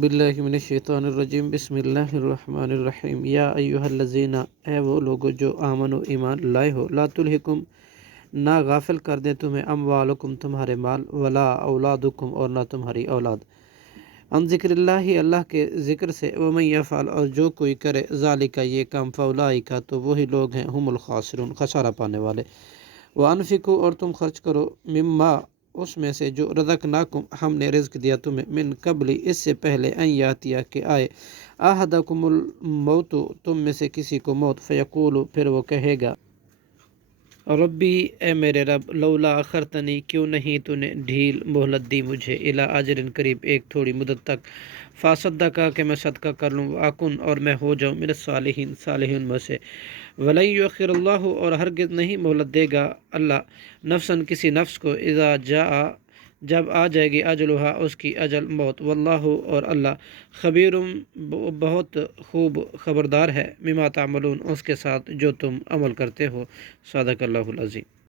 باللہ من الشیطان الرجیم بسم اللہ الرحمن الرحیم یا ایہا الذین، اے وہ لوگو جو آمنو ایمان لائے ہو، لا تلہکم، نہ غافل کر دیں تمہیں، اموالکم تمہارے مال، ولا اولادکم اور نہ تمہاری اولاد، عن ذکر اللہ اللہ کے ذکر سے، ومن یفعل اور جو کوئی کرے، ذالک یہ کام، فاولئک تو وہی لوگ ہیں، ہم الخاسرون خسارہ پانے والے، وانفقوا اور تم خرچ کرو، مما اس میں سے جو رزقناکم ہم نے رزق دیا تمہیں، من قبل اس سے پہلے، ان یاتیا کہ آئے، احدکم الموت تم میں سے کسی کو موت، فیقول پھر وہ کہے گا، ربی اے میرے رب، لولا اخرتنی کیوں نہیں تو نے ڈھیل مہلت دی مجھے، الی اجل قریب ایک تھوڑی مدت تک، فاصدقا کہ میں صدقہ کر لوں، واکن اور میں ہو جاؤں، من الصالحین صالحین میں سے، ولن یؤخر اللہ اور ہرگز نہیں مہلت دے گا اللہ، نفساً کسی نفس کو، اذا جاء جب آ جائے گی، اجلھا اس کی اجل موت، واللہ اور اللہ، خبیر بہت خوب خبردار ہے، بما تعملون اس کے ساتھ جو تم عمل کرتے ہو، صدق اللہ العظیم۔